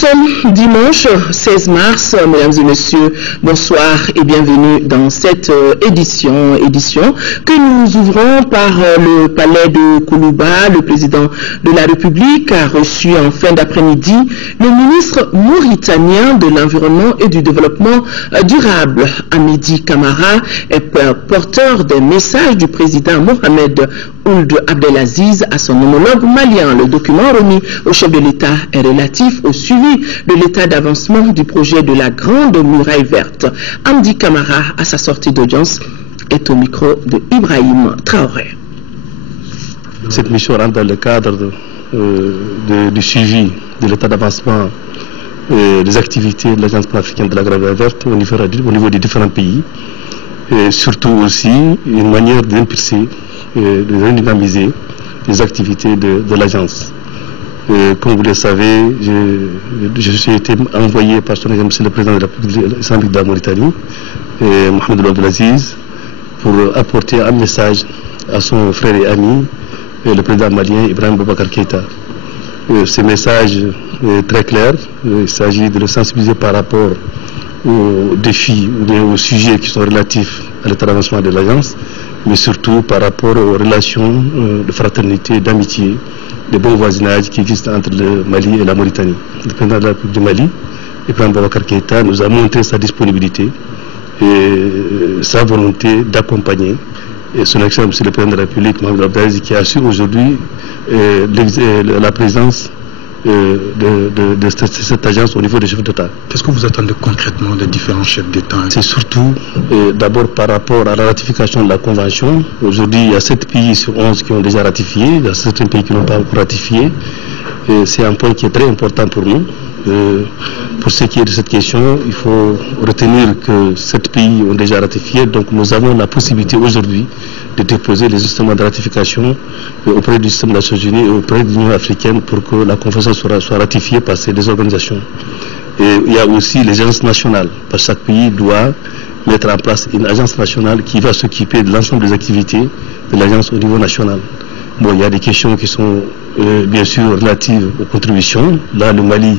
sommes dimanche 16 mars, mesdames et messieurs, bonsoir et bienvenue dans cette édition que nous ouvrons par le palais de Koulouba. Le président de la République a reçu en fin d'après-midi le ministre mauritanien de l'Environnement et du Développement durable. Hamidi Camara est porteur des messages du président Mohamed Ould Abdelaziz à son homologue malien. Le document remis au chef de l'État est relatif au suivi de l'état d'avancement du projet de la Grande Muraille Verte. Hamidi Camara, à sa sortie d'audience, est au micro de Ibrahim Traoré. Cette mission rentre dans le cadre du suivi de l'état d'avancement des activités de l'Agence panafricaine de la Grande Muraille Verte au niveau des différents pays. Et surtout aussi une manière d'impulser, de redynamiser les activités de l'agence. Comme vous le savez, j'ai été envoyé par son Excellence le président de la République islamique de la Mauritanie, Mohamed Ould Abdelaziz, pour apporter un message à son frère et ami, le président malien Ibrahim Boubacar Keïta. Ce message est très clair. Il s'agit de le sensibiliser par rapport aux défis ou bien aux sujets qui sont relatifs à l'état d'avancement de l'agence, mais surtout par rapport aux relations de fraternité, d'amitié, de bon voisinage qui existent entre le Mali et la Mauritanie. Le président de la République du Mali, Ibrahim Boubacar Keïta, nous a montré sa disponibilité et sa volonté d'accompagner son Excellence, le président de la République, Mohamed Ould Abdelaziz, qui assure aujourd'hui la présence de cette agence au niveau des chefs d'État. Qu'est-ce que vous attendez concrètement des différents chefs d'État? C'est surtout d'abord par rapport à la ratification de la Convention. Aujourd'hui, il y a 7 pays sur 11 qui ont déjà ratifié, il y a certains pays qui n'ont pas encore ratifié. C'est un point qui est très important pour nous. Pour ce qui est de cette question, il faut retenir que 7 pays ont déjà ratifié, donc nous avons la possibilité aujourd'hui de déposer les instruments de ratification auprès du système des Nations Unies et auprès de l'Union africaine pour que la convention soit ratifiée par ces deux organisations. Et il y a aussi les agences nationales, parce que chaque pays doit mettre en place une agence nationale qui va s'occuper de l'ensemble des activités de l'agence au niveau national. Bon, il y a des questions qui sont bien sûr relatives aux contributions. Là, le Mali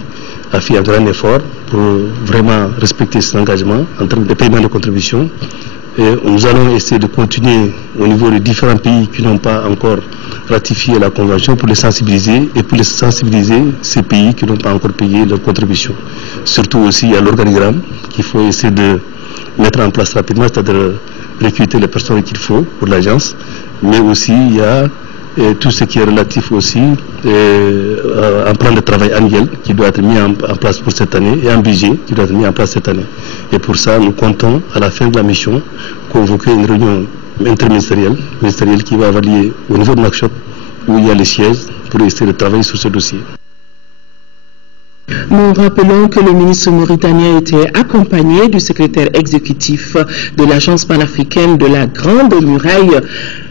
a fait un grand effort pour vraiment respecter ses engagements en termes de paiement de contributions. Et nous allons essayer de continuer au niveau des différents pays qui n'ont pas encore ratifié la Convention pour les sensibiliser et pour les sensibiliser ces pays qui n'ont pas encore payé leurs contributions. Surtout aussi, il y a l'organigramme qu'il faut essayer de mettre en place rapidement, c'est-à-dire recruter les personnes qu'il faut pour l'agence, mais aussi il y a tout ce qui est relatif aussi un plan de travail annuel qui doit être mis en place pour cette année et un budget qui doit être mis en place cette année. Et pour ça, nous comptons à la fin de la mission convoquer une réunion interministérielle qui va avoir lieu au niveau de Nouakchott où il y a les sièges pour essayer de travailler sur ce dossier. Nous rappelons que le ministre mauritanien était accompagné du secrétaire exécutif de l'Agence panafricaine de la Grande Muraille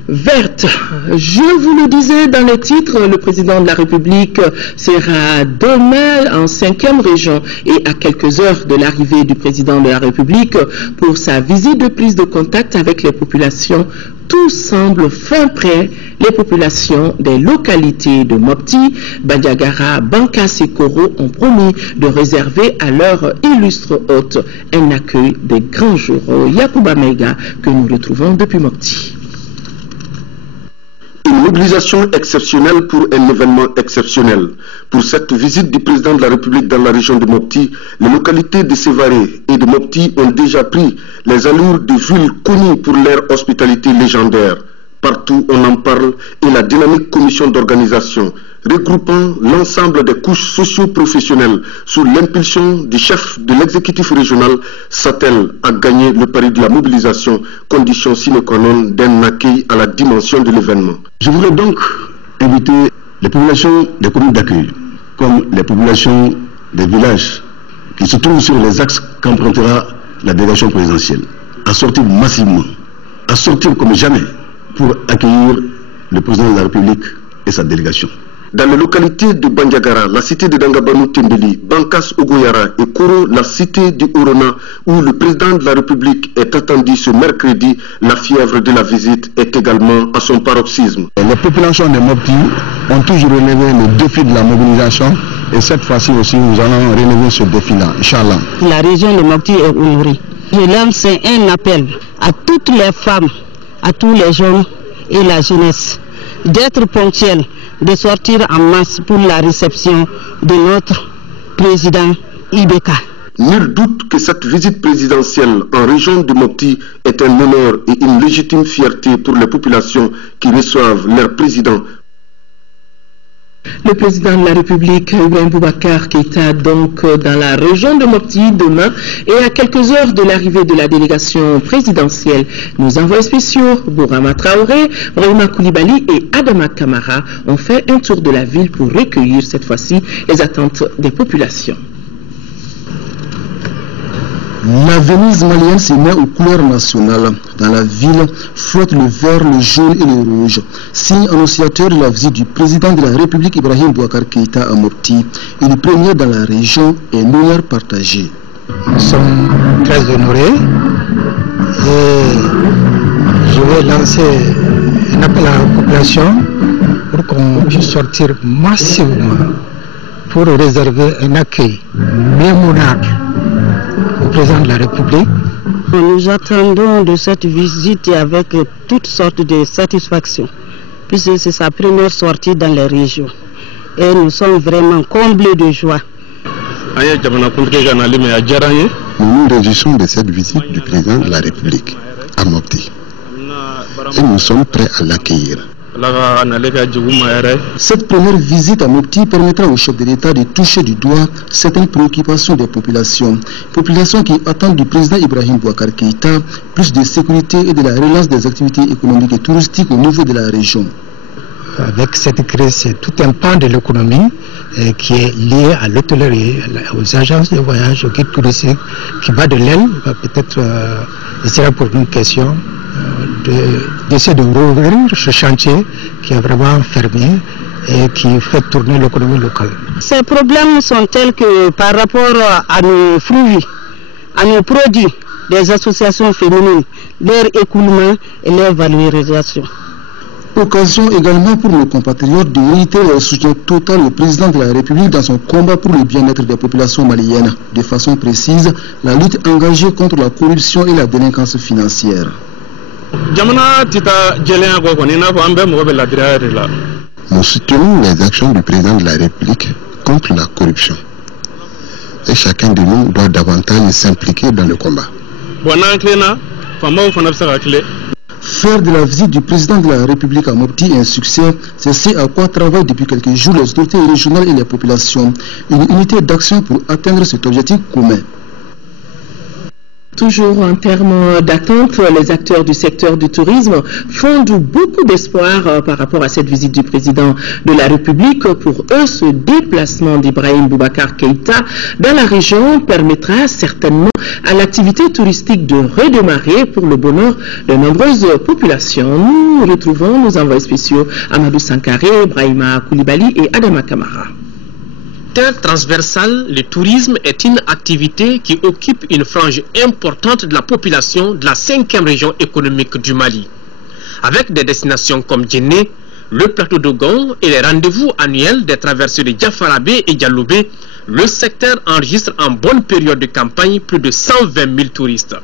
Verte. Je vous le disais dans les titres, le président de la République sera demain en 5e région et à quelques heures de l'arrivée du président de la République pour sa visite de prise de contact avec les populations. Tout semble fin prêt. Les populations des localités de Mopti, Bandiagara, Bankas et Koro ont promis de réserver à leur illustre hôte un accueil des grands jours. Yacouba Meiga, que nous retrouvons depuis Mopti. Une mobilisation exceptionnelle pour un événement exceptionnel. Pour cette visite du président de la République dans la région de Mopti, les localités de Sévaré et de Mopti ont déjà pris les allures de villes connues pour leur hospitalité légendaire. Partout on en parle et la dynamique commission d'organisation regroupant l'ensemble des couches socio-professionnelles sous l'impulsion du chef de l'exécutif régional s'attelle à gagner le pari de la mobilisation, condition sine qua non d'un accueil à la dimension de l'événement. Je voudrais donc inviter les populations des communes d'accueil, comme les populations des villages qui se trouvent sur les axes qu'empruntera la délégation présidentielle, à sortir massivement, à sortir comme jamais pour accueillir le président de la République et sa délégation. Dans les localités de Bandiagara, la cité de Dangabanou Tembeli, Bankas Ogoyara et Koro, la cité du Orona, où le président de la République est attendu ce mercredi, la fièvre de la visite est également à son paroxysme. Les populations de Mopti ont toujours relevé le défi de la mobilisation Et cette fois-ci aussi, nous allons relever ce défi-là, Inch'Allah. La région de Mopti est honorée. Je lance un appel à toutes les femmes, à tous les jeunes et la jeunesse d'être ponctuels, de sortir en masse pour la réception de notre président Ibeka. Nul doute que cette visite présidentielle en région de Mopti est un honneur et une légitime fierté pour les populations qui reçoivent leur président. Le président de la République, Ibrahim Boubacar Keïta, donc dans la région de Mopti demain, et à quelques heures de l'arrivée de la délégation présidentielle. Nos envoyés spéciaux, Bourama Traoré, Brahima Koulibaly et Adama Kamara, ont fait un tour de la ville pour recueillir cette fois-ci les attentes des populations. La Venise malienne se met aux couleurs nationales. Dans la ville, flotte le vert, le jaune et le rouge. Signe annonciateur de la visite du président de la République Ibrahim Boubacar Keïta à Mopti, et le premier dans la région, est un honneur partagé. Nous sommes très honorés et je vais lancer un appel à la population pour qu'on puisse sortir massivement pour réserver un accueil mémorable au président de la République. Nous attendons de cette visite avec toutes sortes de satisfaction, puisque c'est sa première sortie dans les régions. Et nous sommes vraiment comblés de joie. Nous nous réjouissons de cette visite du président de la République à Mopti. Et nous sommes prêts à l'accueillir. Cette première visite à Mopti permettra au chef de l'État de toucher du doigt certaines préoccupations des populations. Populations qui attendent du président Ibrahim Boubacar Keïta plus de sécurité et de la relance des activités économiques et touristiques au niveau de la région. Avec cette crise, c'est tout un pan de l'économie qui est lié à l'hôtellerie, aux agences de voyage, aux guides touristiques, qui bat de l'aile. Peut-être, il sera pour une question d'essayer de rouvrir ce chantier qui est vraiment fermé et qui fait tourner l'économie locale. Ces problèmes sont tels que par rapport à nos fruits, à nos produits des associations féminines, leur écoulement et leur valorisation. Occasion également pour nos compatriotes de réitérer leur soutien total au président de la République dans son combat pour le bien-être des populations maliennes. De façon précise, la lutte engagée contre la corruption et la délinquance financière. Nous soutenons les actions du président de la République contre la corruption. Et chacun de nous doit davantage s'impliquer dans le combat. Faire de la visite du président de la République à Mopti un succès, c'est ce à quoi travaillent depuis quelques jours les autorités régionales et les populations. Une unité d'action pour atteindre cet objectif commun. Toujours en termes d'attente, les acteurs du secteur du tourisme fondent beaucoup d'espoir par rapport à cette visite du président de la République. Pour eux, ce déplacement d'Ibrahim Boubacar Keïta dans la région permettra certainement à l'activité touristique de redémarrer pour le bonheur de nombreuses populations. Nous retrouvons nos envoyés spéciaux Amadou Sankaré, Brahima Koulibaly et Adama Kamara. Terre transversale, le tourisme est une activité qui occupe une frange importante de la population de la 5e région économique du Mali. Avec des destinations comme Djenné, le plateau d'Ogon et les rendez-vous annuels des traversées de Diafarabé et Dialoubé, le secteur enregistre en bonne période de campagne plus de 120 000 touristes.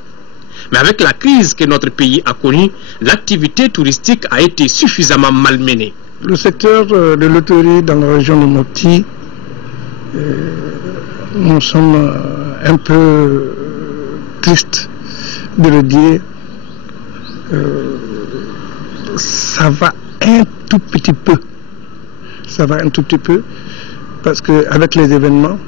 Mais avec la crise que notre pays a connue, l'activité touristique a été suffisamment malmenée. Le secteur de l'hôtellerie dans la région de Mopti, nous sommes un peu tristes de le dire. Ça va un tout petit peu. Ça va un tout petit peu parce qu'avec les événements,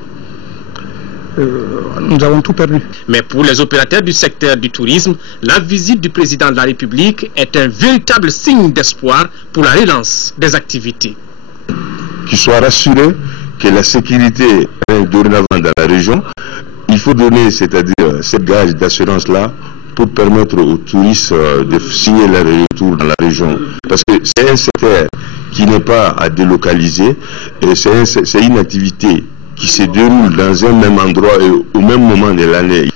nous avons tout perdu. Mais pour les opérateurs du secteur du tourisme, la visite du président de la République est un véritable signe d'espoir pour la relance des activités. Qu'ils soient rassurés que la sécurité est dorénavant dans la région. Il faut donner, c'est-à-dire cette gage d'assurance-là pour permettre aux touristes de signer leur retour dans la région. Parce que c'est un secteur qui n'est pas à délocaliser et c'est une activité qui se déroule dans un même endroit et au même moment de l'année.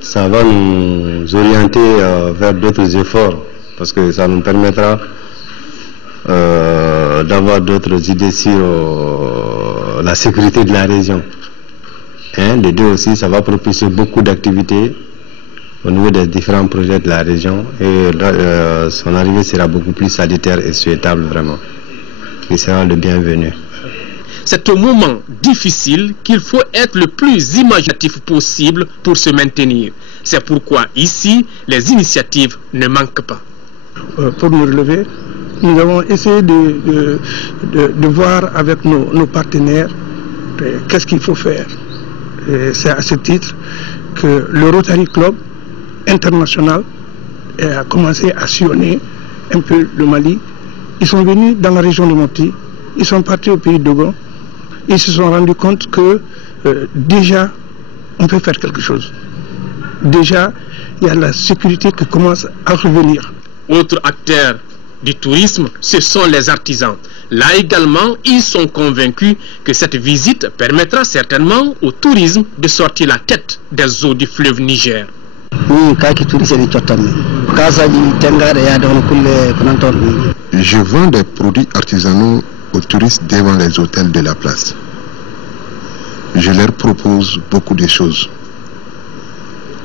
Ça va nous orienter vers d'autres efforts parce que ça nous permettra d'avoir d'autres idées sur la sécurité de la région. Les deux aussi, ça va propulser beaucoup d'activités au niveau des différents projets de la région et son arrivée sera beaucoup plus salutaire et souhaitable vraiment. Il sera le bienvenu. C'est au moment difficile qu'il faut être le plus imaginatif possible pour se maintenir. C'est pourquoi ici, les initiatives ne manquent pas. Pour nous relever, nous avons essayé de voir avec nos partenaires qu'est-ce qu'il faut faire. C'est à ce titre que le Rotary Club international a commencé à sillonner un peu le Mali. Ils sont venus dans la région de Mopti, ils sont partis au pays de Dogon. Ils se sont rendus compte que déjà on peut faire quelque chose. Déjà il y a la sécurité qui commence à revenir. Autre acteur du tourisme, ce sont les artisans. Là également, ils sont convaincus que cette visite permettra certainement au tourisme de sortir la tête des eaux du fleuve Niger. Je vends des produits artisanaux aux touristes devant les hôtels de la place. Je leur propose beaucoup de choses.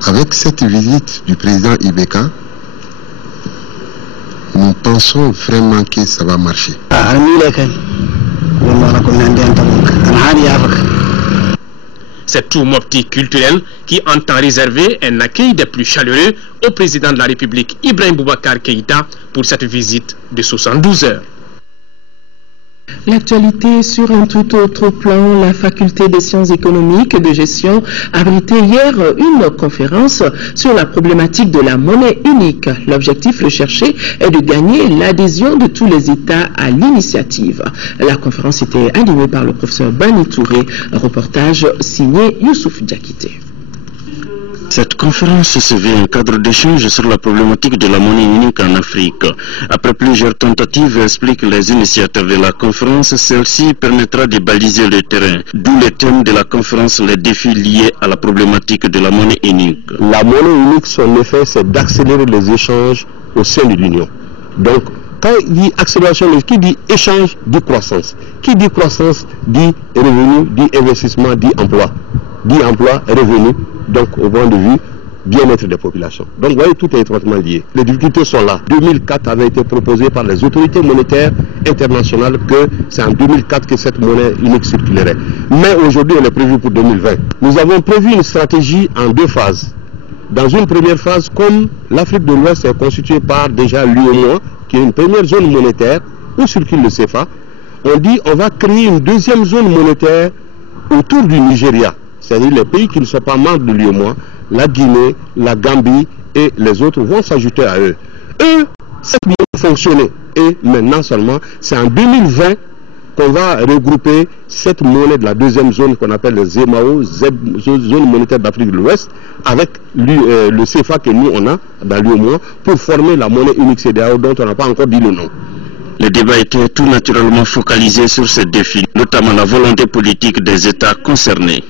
Avec cette visite du président Ibeka, nous pensons vraiment que ça va marcher. C'est tout Mopti culturel qui entend réserver un accueil des plus chaleureux au président de la République Ibrahim Boubacar Keïta pour cette visite de 72 heures. L'actualité sur un tout autre plan, la faculté des sciences économiques et de gestion a abrité hier une conférence sur la problématique de la monnaie unique. L'objectif recherché est de gagner l'adhésion de tous les États à l'initiative. La conférence était animée par le professeur Bani Touré, un reportage signé Youssouf Diakité. Cette conférence se veut un cadre d'échange sur la problématique de la monnaie unique en Afrique. Après plusieurs tentatives, expliquent les initiateurs de la conférence, celle-ci permettra de baliser le terrain. D'où le thème de la conférence, les défis liés à la problématique de la monnaie unique. La monnaie unique, son effet, c'est d'accélérer les échanges au sein de l'Union. Donc, quand il dit accélération, qui dit échange, dit croissance. Qui dit croissance, dit revenu, dit investissement, dit emploi. Dit emploi, revenu. Donc, au point de vue bien-être des populations. Donc, vous voyez, tout est étroitement lié. Les difficultés sont là. 2004 avait été proposé par les autorités monétaires internationales que c'est en 2004 que cette monnaie unique circulerait. Mais aujourd'hui, elle est prévue pour 2020. Nous avons prévu une stratégie en deux phases. Dans une première phase, comme l'Afrique de l'Ouest est constituée par déjà l'UEMOA, qui est une première zone monétaire où circule le CFA, on dit on va créer une deuxième zone monétaire autour du Nigeria. C'est-à-dire les pays qui ne sont pas membres de l'UEMOA, la Guinée, la Gambie et les autres vont s'ajouter à eux. Eux, cette monnaie fonctionnait. Et maintenant seulement, c'est en 2020 qu'on va regrouper cette monnaie de la deuxième zone qu'on appelle le ZMAO, zone monétaire d'Afrique de l'Ouest, avec le CFA que nous on a dans l'UEMOA pour former la monnaie unique CEDEAO dont on n'a pas encore dit le nom. Le débat était tout naturellement focalisé sur ces défis, notamment la volonté politique des États concernés.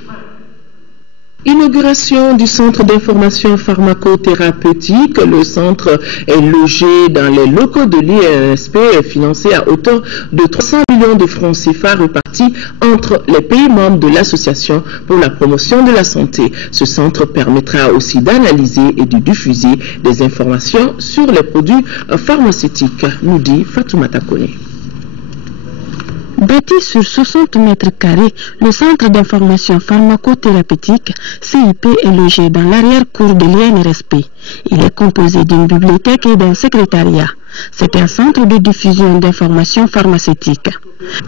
Inauguration du centre d'information pharmacothérapeutique. Le centre est logé dans les locaux de l'INSP et financé à hauteur de 300 millions de francs CFA repartis entre les pays membres de l'association pour la promotion de la santé. Ce centre permettra aussi d'analyser et de diffuser des informations sur les produits pharmaceutiques, nous dit Fatoumata Kone. Bâti sur 60 mètres carrés, le centre d'information pharmacothérapeutique CIP est logé dans l'arrière-cour de l'INRSP. Il est composé d'une bibliothèque et d'un secrétariat. C'est un centre de diffusion d'informations pharmaceutiques.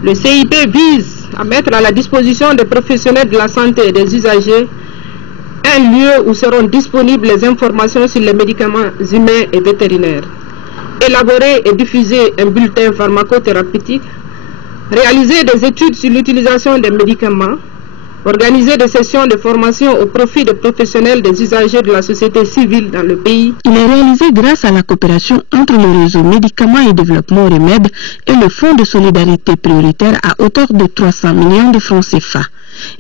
Le CIP vise à mettre à la disposition des professionnels de la santé et des usagers un lieu où seront disponibles les informations sur les médicaments humains et vétérinaires. Élaborer et diffuser un bulletin pharmacothérapeutique, réaliser des études sur l'utilisation des médicaments, organiser des sessions de formation au profit des professionnels des usagers de la société civile dans le pays. Il est réalisé grâce à la coopération entre le réseau Médicaments et Développement Remède et le Fonds de solidarité prioritaire à hauteur de 300 millions de francs CFA.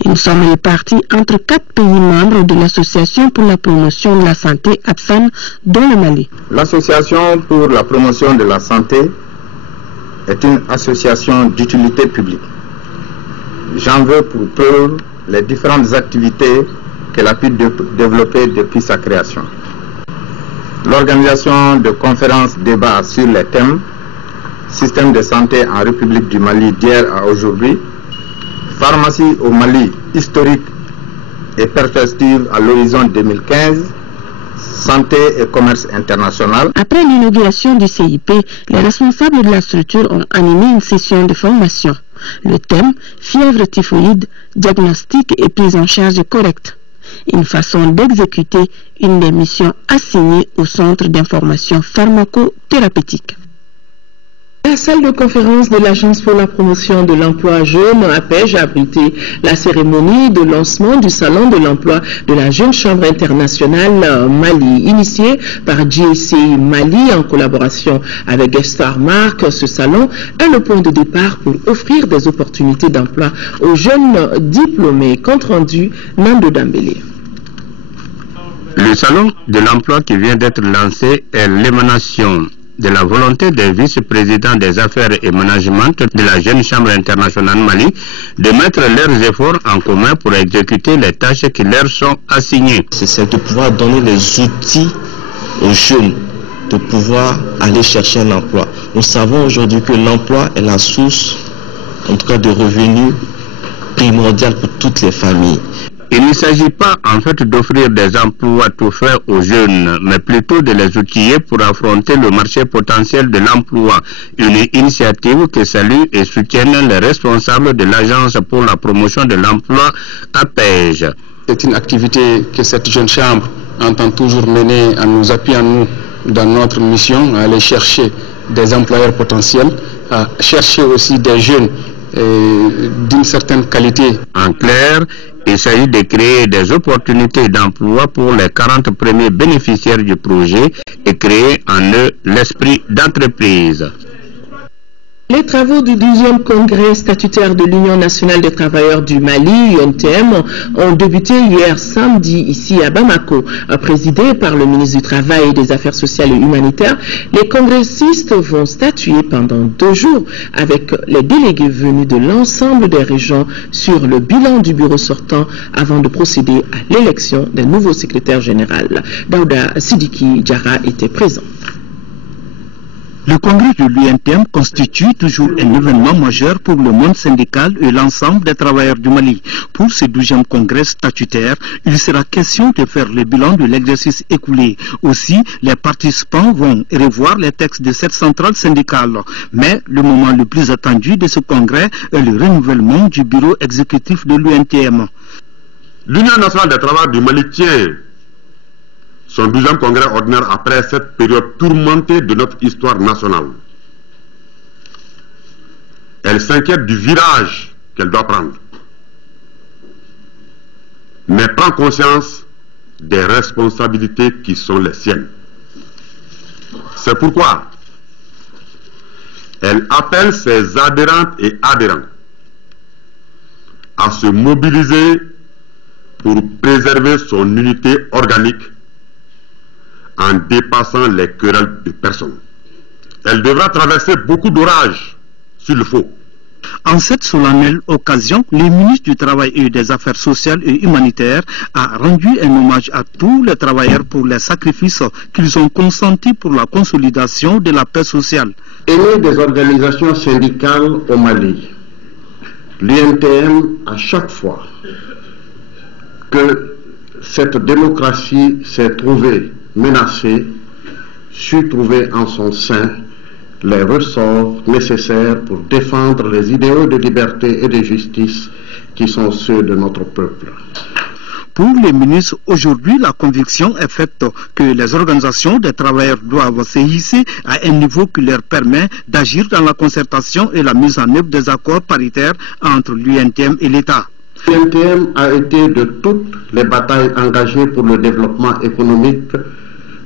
Nous sommes répartis entre 4 pays membres de l'Association pour la promotion de la santé APSAN, dont le Mali. L'Association pour la promotion de la santé est une association d'utilité publique. j'en veux pour preuve les différentes activités qu'elle a pu développer depuis sa création. L'organisation de conférences débats sur les thèmes système de santé en République du Mali d'hier à aujourd'hui, pharmacie au Mali historique et perspective à l'horizon 2015, santé et commerce international. Après l'inauguration du CIP, les responsables de la structure ont animé une session de formation. Le thème, fièvre typhoïde, diagnostic et prise en charge correcte. Une façon d'exécuter une des missions assignées au Centre d'information pharmacothérapeutique. La salle de conférence de l'Agence pour la promotion de l'emploi jeune APEJ a abrité la cérémonie de lancement du Salon de l'emploi de la Jeune Chambre internationale Mali, initiée par JCI Mali en collaboration avec Gestar Mark. Ce salon est le point de départ pour offrir des opportunités d'emploi aux jeunes diplômés. Compte rendu, Nando Dambélé. Le Salon de l'emploi qui vient d'être lancé est l'émanation de la volonté des vice-présidents des affaires et management de la Jeune Chambre internationale Mali de mettre leurs efforts en commun pour exécuter les tâches qui leur sont assignées. C'est de pouvoir donner les outils aux jeunes de pouvoir aller chercher un emploi. Nous savons aujourd'hui que l'emploi est la source, en tout cas de revenus primordiale pour toutes les familles. Il ne s'agit pas en fait d'offrir des emplois tout faits aux jeunes, mais plutôt de les outiller pour affronter le marché potentiel de l'emploi. Une initiative que saluent et soutiennent les responsables de l'Agence pour la promotion de l'emploi APEJ. C'est une activité que cette jeune chambre entend toujours mener en nous appuyant nous dans notre mission à aller chercher des employeurs potentiels, à chercher aussi des jeunes d'une certaine qualité. En clair, il s'agit de créer des opportunités d'emploi pour les 40 premiers bénéficiaires du projet et créer en eux l'esprit d'entreprise. Les travaux du 12e congrès statutaire de l'Union nationale des travailleurs du Mali, UNTM, ont débuté hier samedi ici à Bamako. Présidé par le ministre du Travail et des Affaires sociales et humanitaires, les congressistes vont statuer pendant 2 jours avec les délégués venus de l'ensemble des régions sur le bilan du bureau sortant avant de procéder à l'élection des nouveaux secrétaires généraux. Daouda Sidiki Diarra était présent. Le congrès de l'UNTM constitue toujours un événement majeur pour le monde syndical et l'ensemble des travailleurs du Mali. Pour ce 12e congrès statutaire, il sera question de faire le bilan de l'exercice écoulé. Aussi, les participants vont revoir les textes de cette centrale syndicale. Mais le moment le plus attendu de ce congrès est le renouvellement du bureau exécutif de l'UNTM. L'Union nationale des travailleurs du Mali tient son 12e congrès ordinaire après cette période tourmentée de notre histoire nationale. Elle s'inquiète du virage qu'elle doit prendre, mais prend conscience des responsabilités qui sont les siennes. C'est pourquoi elle appelle ses adhérentes et adhérents à se mobiliser pour préserver son unité organique en dépassant les querelles de personnes. Elle devra traverser beaucoup d'orages s'il le faut. En cette solennelle occasion, le ministre du Travail et des Affaires sociales et humanitaires a rendu un hommage à tous les travailleurs pour les sacrifices qu'ils ont consentis pour la consolidation de la paix sociale. Aîné des organisations syndicales au Mali, l'UNTM, à chaque fois que cette démocratie s'est trouvée menacée, sut trouver en son sein les ressorts nécessaires pour défendre les idéaux de liberté et de justice qui sont ceux de notre peuple. Pour les ministres, aujourd'hui, la conviction est faite que les organisations des travailleurs doivent se hisser à un niveau qui leur permet d'agir dans la concertation et la mise en œuvre des accords paritaires entre l'UNTM et l'État. L'UNTM a été de toutes les batailles engagées pour le développement économique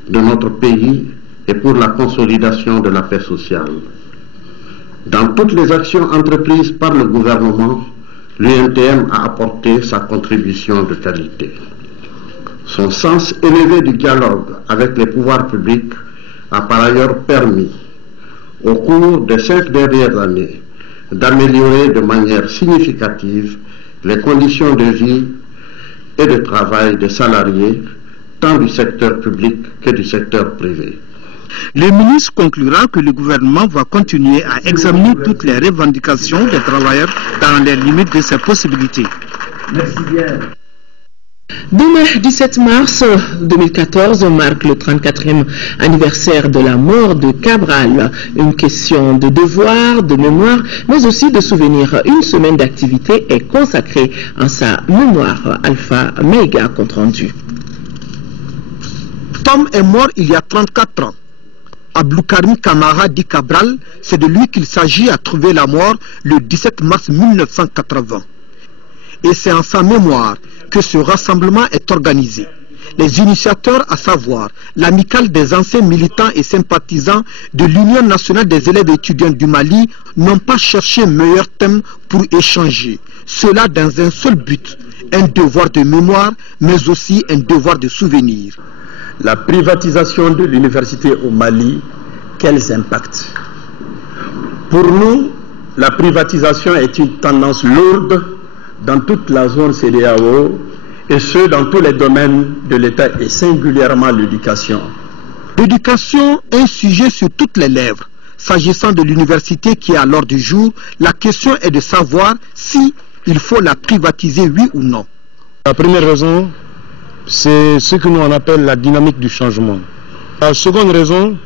de notre pays et pour la consolidation de la paix sociale. Dans toutes les actions entreprises par le gouvernement, l'UNTM a apporté sa contribution de qualité. Son sens élevé du dialogue avec les pouvoirs publics a par ailleurs permis, au cours des 5 dernières années, d'améliorer de manière significative les conditions de vie et de travail des salariés, tant du secteur public que du secteur privé. Le ministre conclura que le gouvernement va continuer à examiner toutes les revendications des travailleurs dans les limites de ses possibilités. Merci bien. Demain, 17 mars 2014, marque le 34e anniversaire de la mort de Cabral. Une question de devoir, de mémoire, mais aussi de souvenir. Une semaine d'activité est consacrée en sa mémoire. Alpha Mega compte rendu. Tom est mort il y a 34 ans. Abdoukarim Kamara dit Cabral, c'est de lui qu'il s'agit à trouver la mort le 17 mars 1980. Et c'est en sa mémoire que ce rassemblement est organisé. Les initiateurs, à savoir l'amicale des anciens militants et sympathisants de l'Union nationale des élèves étudiants du Mali, n'ont pas cherché meilleur thème pour échanger. Cela dans un seul but, un devoir de mémoire, mais aussi un devoir de souvenir. La privatisation de l'université au Mali, quels impacts? Pour nous, la privatisation est une tendance lourde dans toute la zone CEDEAO, et ce, dans tous les domaines de l'État et singulièrement l'éducation. L'éducation est un sujet sur toutes les lèvres. S'agissant de l'université qui est à l'ordre du jour, la question est de savoir si il faut la privatiser, oui ou non. La première raison, c'est ce que nous on appelle la dynamique du changement. La seconde raison,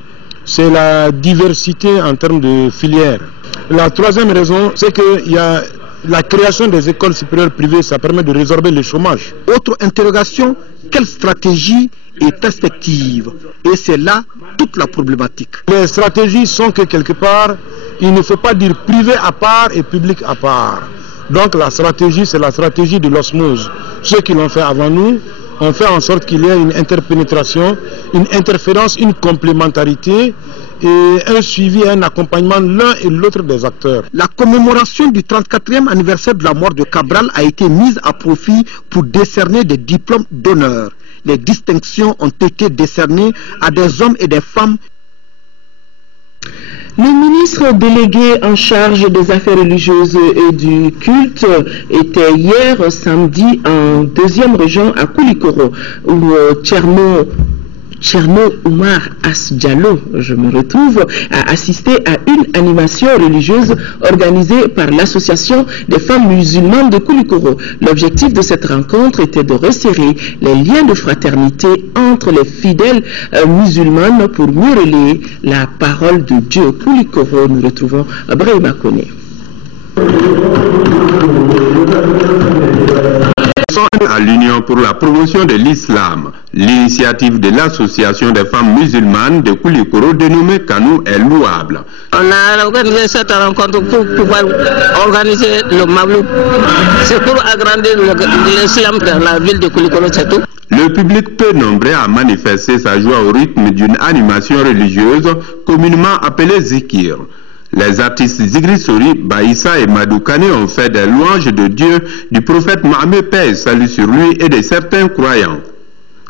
c'est la diversité en termes de filières. La troisième raison, c'est qu'il y a la création des écoles supérieures privées, ça permet de résorber le chômage. Autre interrogation, quelle stratégie et perspective? Et c'est là toute la problématique. Les stratégies sont que quelque part, il ne faut pas dire privé à part et public à part. Donc la stratégie, c'est la stratégie de l'osmose. Ceux qui l'ont fait avant nous ont fait en sorte qu'il y ait une interpénétration, une interférence, une complémentarité et un suivi et un accompagnement l'un et l'autre des acteurs. La commémoration du 34e anniversaire de la mort de Cabral a été mise à profit pour décerner des diplômes d'honneur. Les distinctions ont été décernées à des hommes et des femmes. Le ministre délégué en charge des affaires religieuses et du culte était hier samedi en deuxième région à Koulikoro, où Tcherno Oumar Asdiallo, je me retrouve, a assisté à une animation religieuse organisée par l'association des femmes musulmanes de Koulikoro. L'objectif de cette rencontre était de resserrer les liens de fraternité entre les fidèles musulmanes pour mieux relayer la parole de Dieu. Koulikoro, nous retrouvons Brahima Kone. À l'Union pour la promotion de l'islam, l'initiative de l'association des femmes musulmanes de Koulikoro dénommée Kanou est louable. On a organisé cette rencontre pour pouvoir organiser le Mawlid. C'est pour agrandir l'islam dans la ville de Koulikoro, c'est tout. Le public peu nombreux a manifesté sa joie au rythme d'une animation religieuse communément appelée Zikir. Les artistes Zigri Sori, Baïssa et Madoukane ont fait des louanges de Dieu, du prophète Mohamed, paix et salut sur lui, et de certains croyants.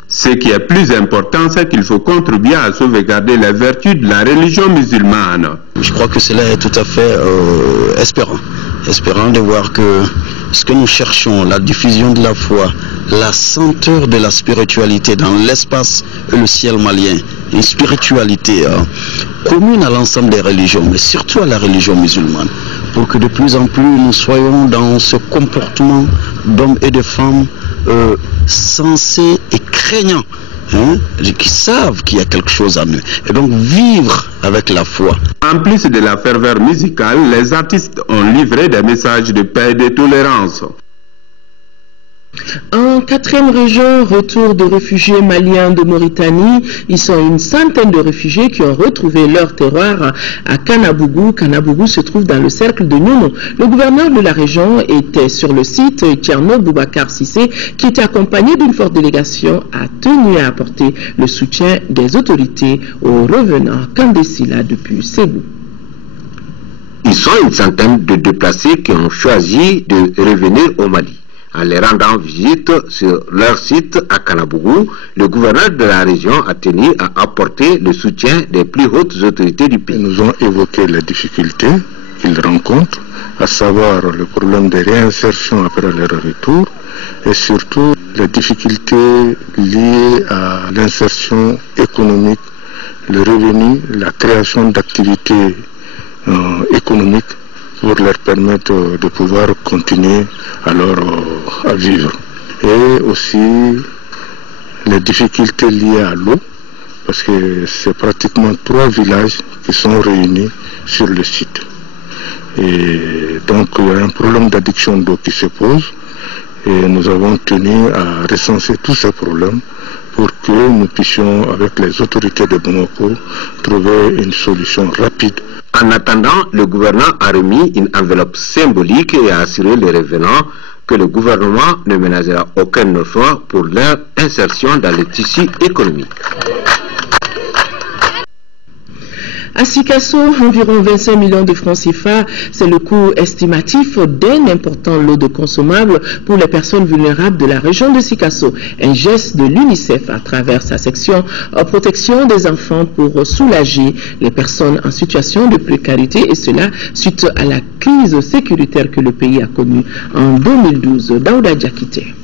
Ce qui est plus important, c'est qu'il faut contribuer à sauvegarder les vertus de la religion musulmane. Je crois que cela est tout à fait espérant de voir que ce que nous cherchons, la diffusion de la foi, la senteur de la spiritualité dans l'espace et le ciel malien, une spiritualité commune à l'ensemble des religions, mais surtout à la religion musulmane, pour que de plus en plus nous soyons dans ce comportement d'hommes et de femmes sensés et craignants, qui savent qu'il y a quelque chose en eux, et donc vivre avec la foi. En plus de la ferveur musicale, les artistes ont livré des messages de paix et de tolérance. En quatrième région, retour de réfugiés maliens de Mauritanie. Ils sont une centaine de réfugiés qui ont retrouvé leur terroir à Kanabougou. Kanabougou se trouve dans le cercle de Nyono. Le gouverneur de la région était sur le site. Tcherno Boubacar Sissé, qui était accompagné d'une forte délégation, a tenu à apporter le soutien des autorités aux revenants Kandesila depuis Ségou. Ils sont une centaine de déplacés qui ont choisi de revenir au Mali. En les rendant visite sur leur site à Kanabougou, le gouverneur de la région a tenu à apporter le soutien des plus hautes autorités du pays. Nous avons évoqué les difficultés qu'ils rencontrent à savoir le problème de réinsertion après leur retour et surtout les difficultés liées à l'insertion économique, le revenu, la création d'activités économiques pour leur permettre de pouvoir continuer alors à vivre. Et aussi les difficultés liées à l'eau, parce que c'est pratiquement 3 villages qui sont réunis sur le site. Et donc il y a un problème d'addiction d'eau qui se pose et nous avons tenu à recenser tous ces problèmes pour que nous puissions, avec les autorités de Bamako, trouver une solution rapide. En attendant, le gouvernement a remis une enveloppe symbolique et a assuré les revenants que le gouvernement ne ménagera aucun effort pour leur insertion dans le tissu économique. À Sikasso, environ 25 millions de francs CFA, c'est le coût estimatif d'un important lot de consommables pour les personnes vulnérables de la région de Sikasso. Un geste de l'UNICEF à travers sa section protection des enfants pour soulager les personnes en situation de précarité, et cela suite à la crise sécuritaire que le pays a connue en 2012. Daouda Diakité.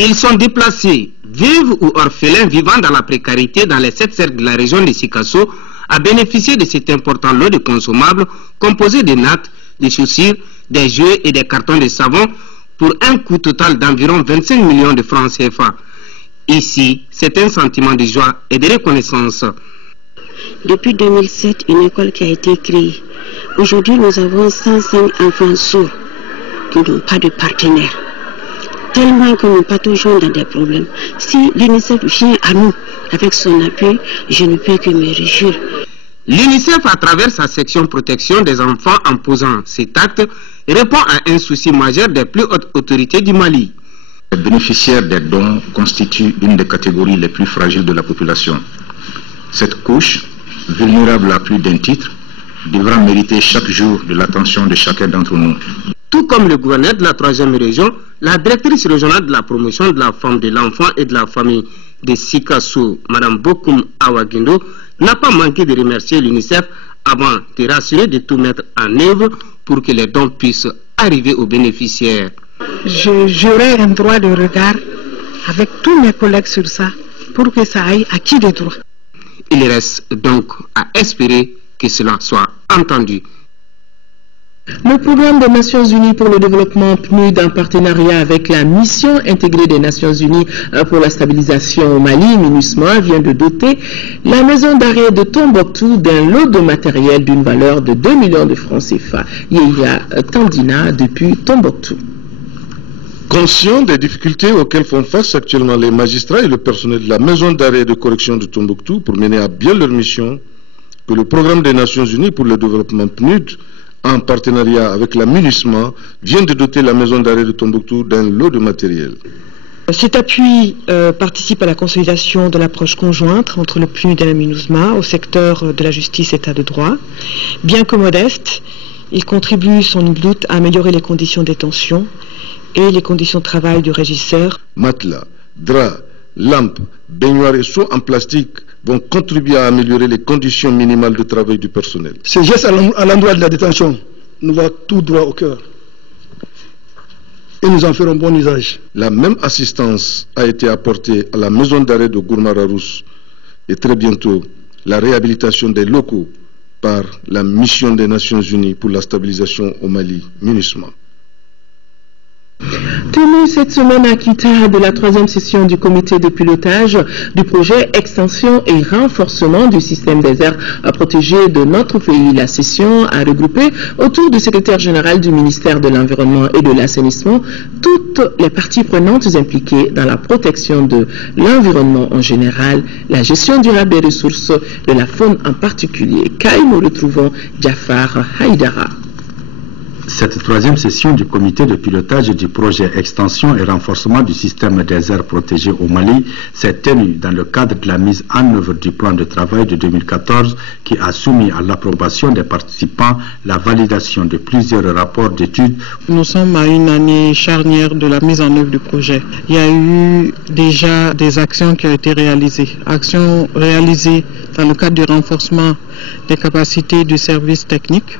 Ils sont déplacés, veuves ou orphelins vivant dans la précarité dans les 7 cercles de la région de Sikasso à bénéficier de cet important lot de consommables composé de nattes, des chaussures, des jouets et des cartons de savon pour un coût total d'environ 25 millions de francs CFA. Ici, c'est un sentiment de joie et de reconnaissance. Depuis 2007, une école qui a été créée. Aujourd'hui, nous avons 105 enfants sourds qui n'ont pas de partenaire. Tellement que nous pataugeons dans des problèmes. Si l'UNICEF vient à nous avec son appui, je ne peux que me réjouir. L'UNICEF, à travers sa section protection des enfants en posant cet acte, répond à un souci majeur des plus hautes autorités du Mali. Les bénéficiaires des dons constituent une des catégories les plus fragiles de la population. Cette couche, vulnérable à plus d'un titre, devra mériter chaque jour de l'attention de chacun d'entre nous. Tout comme le gouverneur de la 3e région, la directrice régionale de la promotion de la femme, de l'enfant et de la famille de Sikasso, Mme Bokoum Awagindo, n'a pas manqué de remercier l'UNICEF avant de rassurer de tout mettre en œuvre pour que les dons puissent arriver aux bénéficiaires. J'aurai un droit de regard avec tous mes collègues sur ça pour que ça aille à qui de droit. Il reste donc à espérer que cela soit entendu. Le programme des Nations Unies pour le développement PNUD en partenariat avec la mission intégrée des Nations Unies pour la stabilisation au Mali, MINUSMA, vient de doter la maison d'arrêt de Tombouctou d'un lot de matériel d'une valeur de 2 millions de francs CFA. Yeya Tandina depuis Tombouctou. Conscient des difficultés auxquelles font face actuellement les magistrats et le personnel de la maison d'arrêt de correction de Tombouctou pour mener à bien leur mission, que le programme des Nations Unies pour le développement PNUD en partenariat avec la MINUSMA, vient de doter la maison d'arrêt de Tombouctou d'un lot de matériel. Cet appui participe à la consolidation de l'approche conjointe entre le PNUD et la MINUSMA au secteur de la justice et état de droit. Bien que modeste, il contribue sans nul doute à améliorer les conditions de détention et les conditions de travail du régisseur. Matelas, draps, lampes, baignoires et seaux en plastique vont contribuer à améliorer les conditions minimales de travail du personnel. Ce geste à l'endroit de la détention nous va tout droit au cœur. Et nous en ferons bon usage. La même assistance a été apportée à la maison d'arrêt de Gourmara-Rousse et très bientôt la réhabilitation des locaux par la mission des Nations Unies pour la stabilisation au Mali, MINUSMA. Tenu cette semaine à Kita de la 3e session du comité de pilotage du projet extension et renforcement du système des aires protégées de notre pays. La session a regroupé autour du secrétaire général du ministère de l'Environnement et de l'Assainissement toutes les parties prenantes impliquées dans la protection de l'environnement en général, la gestion durable des ressources, de la faune en particulier. Kai, nous retrouvons Jafar Haïdara. Cette 3e session du comité de pilotage du projet extension et renforcement du système des aires protégées au Mali s'est tenue dans le cadre de la mise en œuvre du plan de travail de 2014 qui a soumis à l'approbation des participants la validation de plusieurs rapports d'études. Nous sommes à une année charnière de la mise en œuvre du projet. Il y a eu déjà des actions qui ont été réalisées. Actions réalisées dans le cadre du renforcement des capacités du service technique,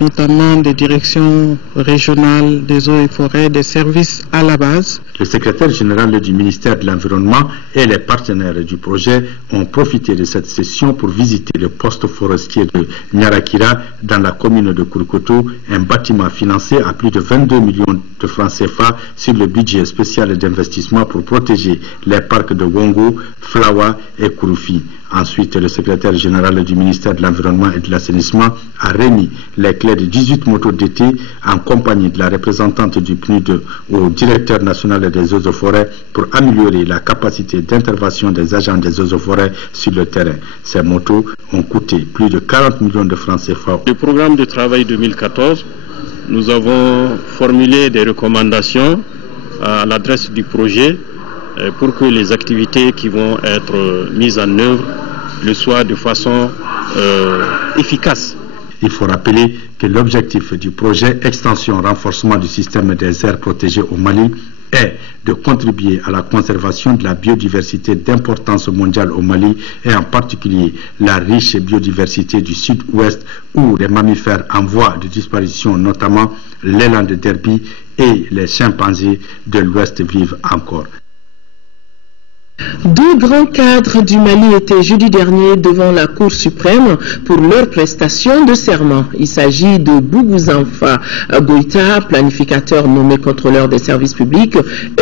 notamment des directions régionales des eaux et forêts, des services à la base. Le secrétaire général du ministère de l'Environnement et les partenaires du projet ont profité de cette session pour visiter le poste forestier de Nyarakira dans la commune de Kurukoto, un bâtiment financé à plus de 22 millions de francs CFA sur le budget spécial d'investissement pour protéger les parcs de Wongo, Flawa et Kurufi. Ensuite, le secrétaire général du ministère de l'Environnement et de l'Assainissement a remis les clés de 18 motos d'été en compagnie de la représentante du PNUD au directeur national des eaux et forêts pour améliorer la capacité d'intervention des agents des eaux et forêts sur le terrain. Ces motos ont coûté plus de 40 millions de francs CFA. Le programme de travail 2014, nous avons formulé des recommandations à l'adresse du projet pour que les activités qui vont être mises en œuvre le soient de façon efficace. Il faut rappeler que l'objectif du projet Extension renforcement du système des aires protégées au Mali est de contribuer à la conservation de la biodiversité d'importance mondiale au Mali et en particulier la riche biodiversité du sud-ouest où les mammifères en voie de disparition, notamment l'élan de Derby et les chimpanzés de l'ouest vivent encore. Deux grands cadres du Mali étaient jeudi dernier devant la Cour suprême pour leur prestation de serment. Il s'agit de Bougouzanfa Goïta, planificateur nommé contrôleur des services publics,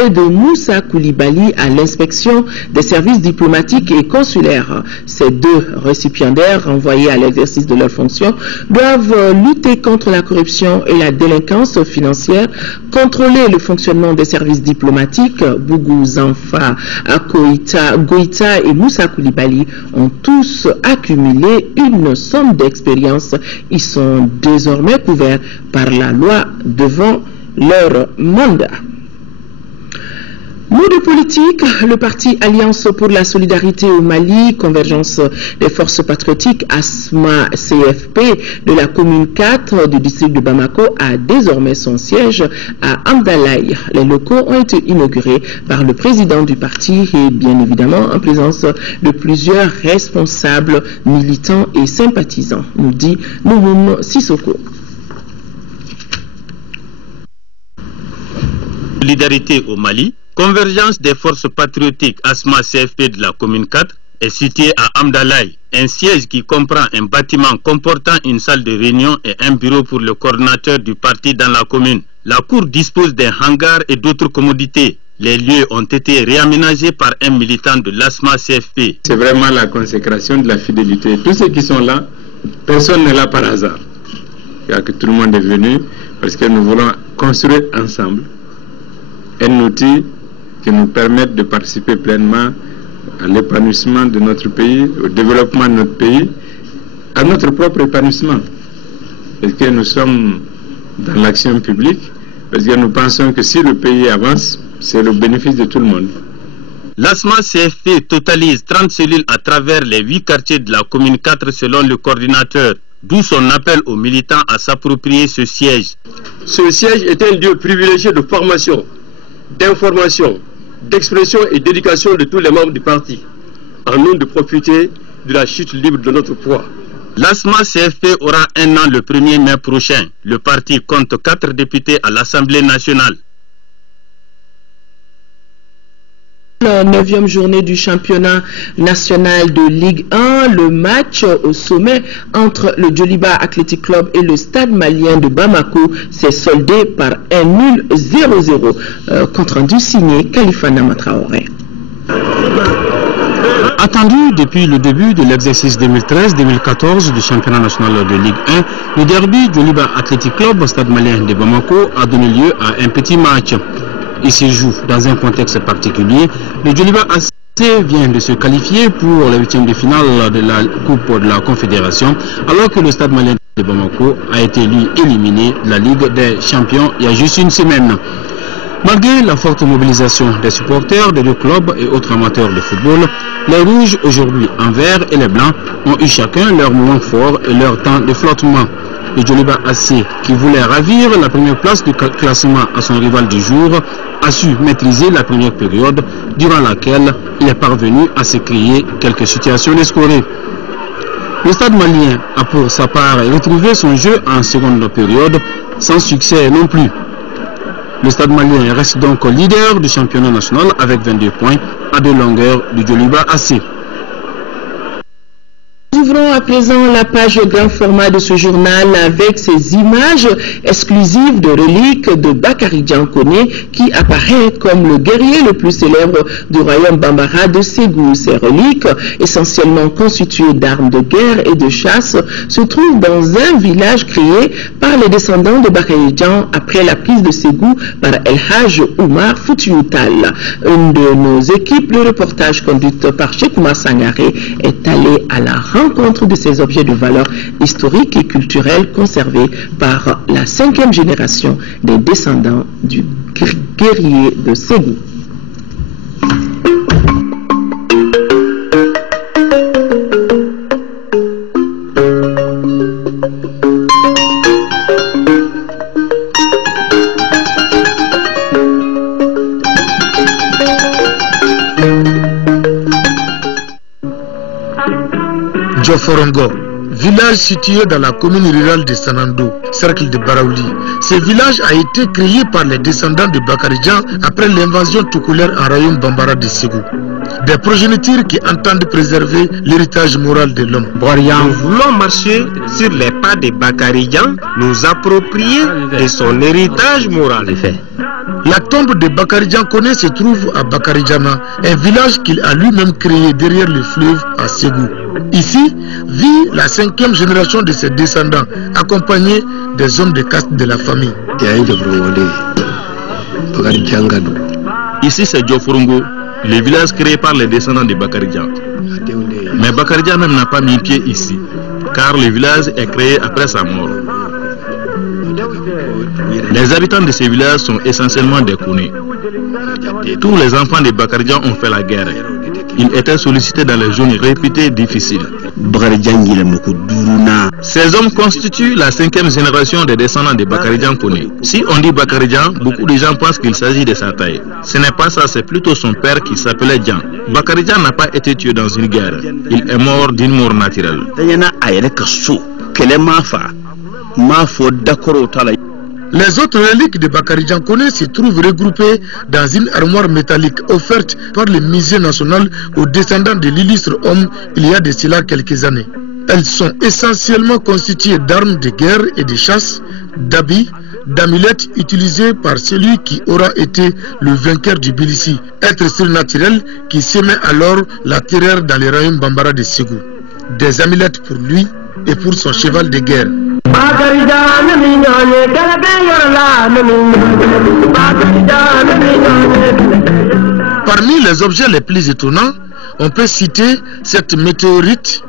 et de Moussa Koulibaly à l'inspection des services diplomatiques et consulaires. Ces deux récipiendaires, renvoyés à l'exercice de leurs fonctions, doivent lutter contre la corruption et la délinquance financière, contrôler le fonctionnement des services diplomatiques. Bougouzanfa Goïta et Moussa Koulibaly ont tous accumulé une somme d'expérience. Ils sont désormais couverts par la loi devant leur mandat. Mot de politique, le parti Alliance pour la solidarité au Mali, convergence des forces patriotiques, ASMA CFP de la commune 4 du district de Bamako a désormais son siège à Amdalaï. Les locaux ont été inaugurés par le président du parti et bien évidemment en présence de plusieurs responsables, militants et sympathisants, nous dit Moumoum Sissoko. Solidarité au Mali, convergence des forces patriotiques ASMA CFP de la commune 4 est située à Amdalaï, un siège qui comprend un bâtiment comportant une salle de réunion et un bureau pour le coordinateur du parti dans la commune. La cour dispose d'un hangar et d'autres commodités. Les lieux ont été réaménagés par un militant de l'ASMA CFP. C'est vraiment la consécration de la fidélité. Tous ceux qui sont là, personne n'est là par hasard. Il y a que tout le monde est venu parce que nous voulons construire ensemble un outil qui nous permette de participer pleinement à l'épanouissement de notre pays, au développement de notre pays, à notre propre épanouissement. Parce que nous sommes dans l'action publique, parce que nous pensons que si le pays avance, c'est le bénéfice de tout le monde. L'ASMA CFP totalise 30 cellules à travers les 8 quartiers de la commune 4 selon le coordinateur, d'où son appel aux militants à s'approprier ce siège. Ce siège est un lieu privilégié de formation, d'information, d'expression et d'éducation de tous les membres du parti, en nous de profiter de la chute libre de notre poids. L'ASMA CFP aura un an le 1er mai prochain. Le parti compte 4 députés à l'Assemblée nationale. La 9e journée du championnat national de Ligue 1, le match au sommet entre le Djoliba Athletic Club et le Stade malien de Bamako s'est soldé par un nul 0-0. Compte rendu signé Khalifa Namatraoré. Attendu depuis le début de l'exercice 2013-2014 du championnat national de Ligue 1, le derby Djoliba Athletic Club au Stade malien de Bamako a donné lieu à un petit match. Il se joue dans un contexte particulier. Le Djoliba AC vient de se qualifier pour les 8e de finale de la Coupe de la Confédération, alors que le Stade malien de Bamako a été lui éliminé de la Ligue des Champions il y a juste une semaine. Malgré la forte mobilisation des supporters des deux clubs et autres amateurs de football, les rouges aujourd'hui en vert et les blancs ont eu chacun leur moment fort et leur temps de flottement. Le Djoliba AC, qui voulait ravir la première place du classement à son rival du jour, a su maîtriser la première période, durant laquelle il est parvenu à se créer quelques situations escorées. Le stade malien a pour sa part retrouvé son jeu en seconde période, sans succès non plus. Le stade malien reste donc leader du championnat national avec 22 points à 2 longueurs du Djoliba AC. Nous ouvrons à présent la page grand format de ce journal avec ces images exclusives de reliques de Bakary Diankone qui apparaît comme le guerrier le plus célèbre du royaume Bambara de Ségou. Ces reliques, essentiellement constituées d'armes de guerre et de chasse, se trouvent dans un village créé par les descendants de Bakary Dian après la prise de Ségou par El Haj Oumar Foutioutal. Une de nos équipes, le reportage conduite par Cheikh Oumar Sangaré, est allé à la rencontre de ces objets de valeur historique et culturelle conservés par la 5e génération des descendants du guerrier de Ségou. Dioforongo, village situé dans la commune rurale de Sanando, cercle de Baraouli. Ce village a été créé par les descendants de Bakary Dian après l'invasion toucoulère en royaume Bambara de Ségou. Des progénitures qui entendent préserver l'héritage moral de l'homme. Nous voulons marcher sur les pas de Bakary Dian, nous approprier de son héritage moral. La tombe de Bakary Diankone se trouve à Bakary Diama, un village qu'il a lui-même créé derrière le fleuve à Ségou. Ici vit la 5e génération de ses descendants, accompagnés des hommes de caste de la famille. Ici c'est Dioforongo, le village créé par les descendants de Bakary Dian. Mais Bakary Dian même n'a pas mis pied ici, car le village est créé après sa mort. Les habitants de ces villages sont essentiellement des Koné. Tous les enfants de Bakary Dian ont fait la guerre. Ils étaient sollicités dans les zones réputées difficiles. Ces hommes constituent la 5e génération des descendants de Bakary Dian Koné. Si on dit Bakary Dian, beaucoup de gens pensent qu'il s'agit de sa taille. Ce n'est pas ça, c'est plutôt son père qui s'appelait Dian. Bakary Dian n'a pas été tué dans une guerre. Il est mort d'une mort naturelle. Les autres reliques de Bakary Diankone se trouvent regroupées dans une armoire métallique offerte par le musée national aux descendants de l'illustre homme il y a de cela quelques années. Elles sont essentiellement constituées d'armes de guerre et de chasse, d'habits, d'amulettes utilisées par celui qui aura été le vainqueur du Bilissi, être surnaturel qui sémait alors la terreur dans les royaumes Bambara de Ségou. Des amulettes pour lui et pour son cheval de guerre. Parmi les objets les plus étonnants, on peut citer cette météorite,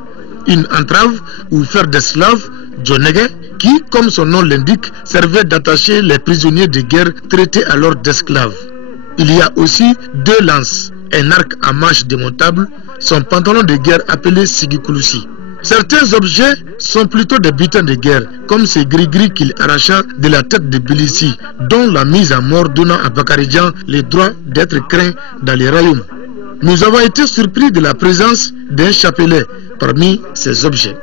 une entrave ou fer d'esclave, Djonege, qui, comme son nom l'indique, servait d'attacher les prisonniers de guerre traités alors d'esclaves. Il y a aussi 2 lances, un arc à manche démontable, son pantalon de guerre appelé Sigikulusi. Certains objets sont plutôt des butins de guerre, comme ces gris-gris qu'il arracha de la tête de Bilissi, dont la mise à mort donnant à Bakary Dian le droit d'être craint dans les royaumes. Nous avons été surpris de la présence d'un chapelet parmi ces objets.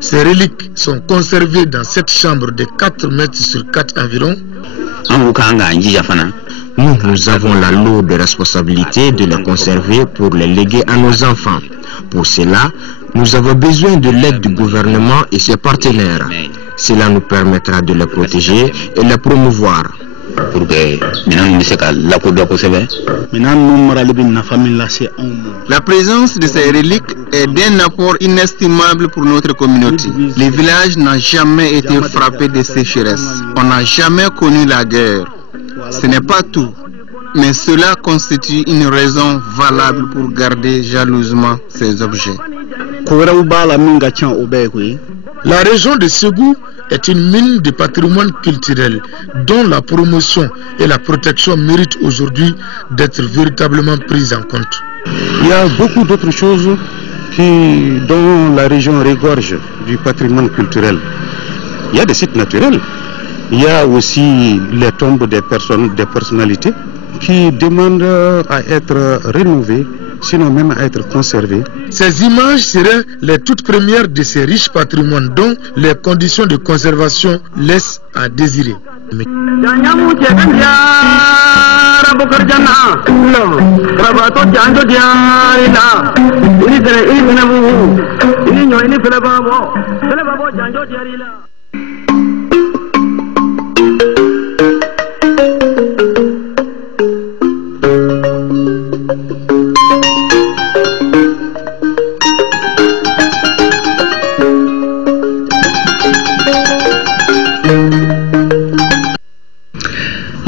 Ces reliques sont conservées dans cette chambre de 4 mètres sur 4 environ. Nous avons la lourde responsabilité de les conserver pour les léguer à nos enfants. Pour cela, nous avons besoin de l'aide du gouvernement et ses partenaires. Cela nous permettra de les protéger et les promouvoir. La présence de ces reliques est d'un apport inestimable pour notre communauté. Le village n'a jamais été frappé de sécheresse. On n'a jamais connu la guerre. Ce n'est pas tout, mais cela constitue une raison valable pour garder jalousement ces objets. La région de Ségou est une mine de patrimoine culturel dont la promotion et la protection méritent aujourd'hui d'être véritablement prises en compte. Il y a beaucoup d'autres choses dont la région regorge du patrimoine culturel. Il y a des sites naturels. Il y a aussi les tombes des personnalités qui demandent à être rénovées sinon même à être conservées. Ces images seraient les toutes premières de ces riches patrimoines dont les conditions de conservation laissent à désirer.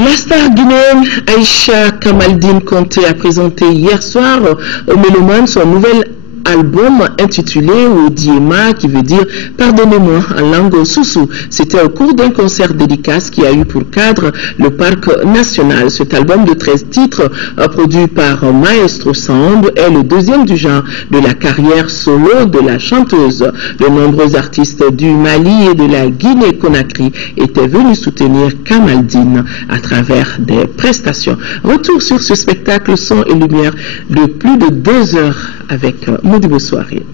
La star guinéenne Aïcha Kamaldine Conté a présenté hier soir au Mélomanes son nouvel album intitulé Odiema, qui veut dire pardonnez-moi en langue soussou. C'était au cours d'un concert dédicace qui a eu pour cadre le parc national. Cet album de 13 titres produit par Maestro Sound est le deuxième du genre de la carrière solo de la chanteuse. De nombreux artistes du Mali et de la Guinée-Conakry étaient venus soutenir Kamaldine à travers des prestations. Retour sur ce spectacle son et lumière de plus de 2 heures avec Modibo Soirée.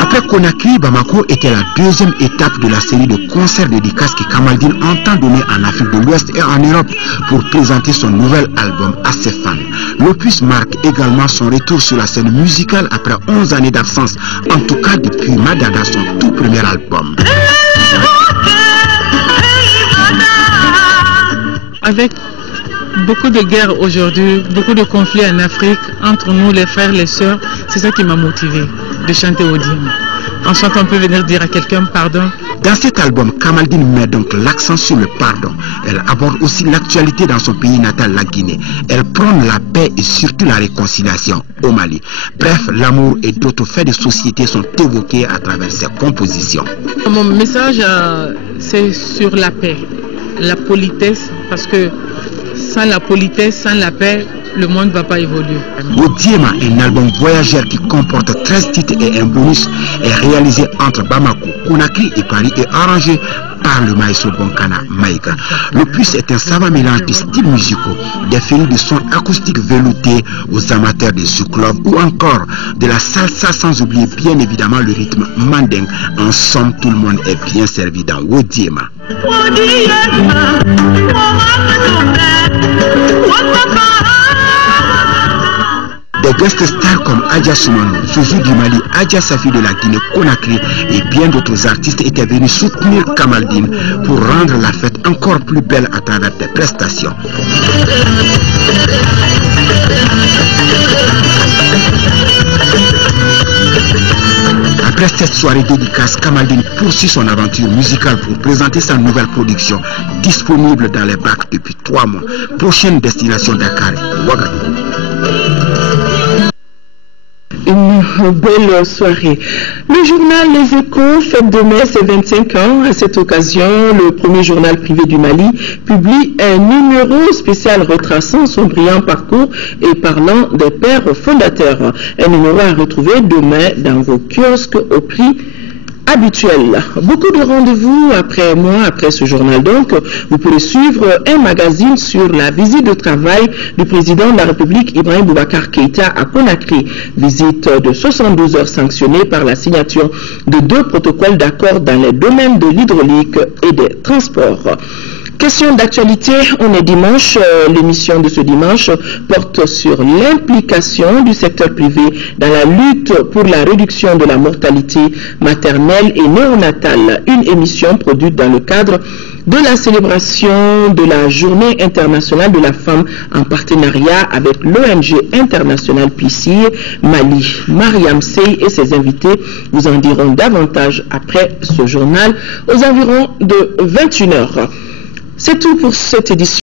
Après Conakry, Bamako était la deuxième étape de la série de concerts dédicaces que Kamaldine entend donner en Afrique de l'Ouest et en Europe pour présenter son nouvel album à ses fans. L'opus marque également son retour sur la scène musicale après 11 années d'absence, en tout cas depuis Madada, son tout premier album. Avec beaucoup de guerres aujourd'hui, beaucoup de conflits en Afrique, entre nous, les frères, les sœurs, c'est ça qui m'a motivé de chanter Odiema. En chantant, on peut venir dire à quelqu'un pardon. Dans cet album, Kamaldine met donc l'accent sur le pardon. Elle aborde aussi l'actualité dans son pays natal, la Guinée. Elle prône la paix et surtout la réconciliation au Mali. Bref, l'amour et d'autres faits de société sont évoqués à travers ses compositions. Mon message, c'est sur la paix, la politesse, parce que sans la politesse, sans la paix, le monde ne va pas évoluer. Odiema, un album voyageur qui comporte 13 titres et un bonus, est réalisé entre Bamako, Conakry et Paris et arrangé par le maestro Bonkana Maïga. L'opus est un savant mélange de styles musicaux, des feuilles de sons acoustiques veloutés aux amateurs de souklov ou encore de la salsa, sans oublier bien évidemment le rythme mandingue. En somme, tout le monde est bien servi dans Odiema. Des guest stars comme Adja Soumano, Zouzou du Mali, Adja Safi de la Guinée-Conakry et bien d'autres artistes étaient venus soutenir Kamaldine pour rendre la fête encore plus belle à travers des prestations. Après cette soirée dédicace, Kamaldine poursuit son aventure musicale pour présenter sa nouvelle production, disponible dans les bacs depuis 3 mois. Prochaine destination Dakar, Ouagadougou. Une belle soirée. Le journal Les Échos fête demain ses 25 ans. À cette occasion, le premier journal privé du Mali publie un numéro spécial retraçant son brillant parcours et parlant des pères fondateurs. Un numéro à retrouver demain dans vos kiosques au prix habituel. Beaucoup de rendez-vous après ce journal donc. Vous pourrez suivre un magazine sur la visite de travail du président de la République Ibrahim Boubacar Keïta à Conakry. Visite de 72 heures sanctionnée par la signature de 2 protocoles d'accord dans les domaines de l'hydraulique et des transports. Question d'actualité, on est dimanche. L'émission de ce dimanche porte sur l'implication du secteur privé dans la lutte pour la réduction de la mortalité maternelle et néonatale. Une émission produite dans le cadre de la célébration de la Journée internationale de la femme en partenariat avec l'ONG internationale PICI Mali. Mariam Sey et ses invités vous en diront davantage après ce journal aux environs de 21h. C'est tout pour cette édition.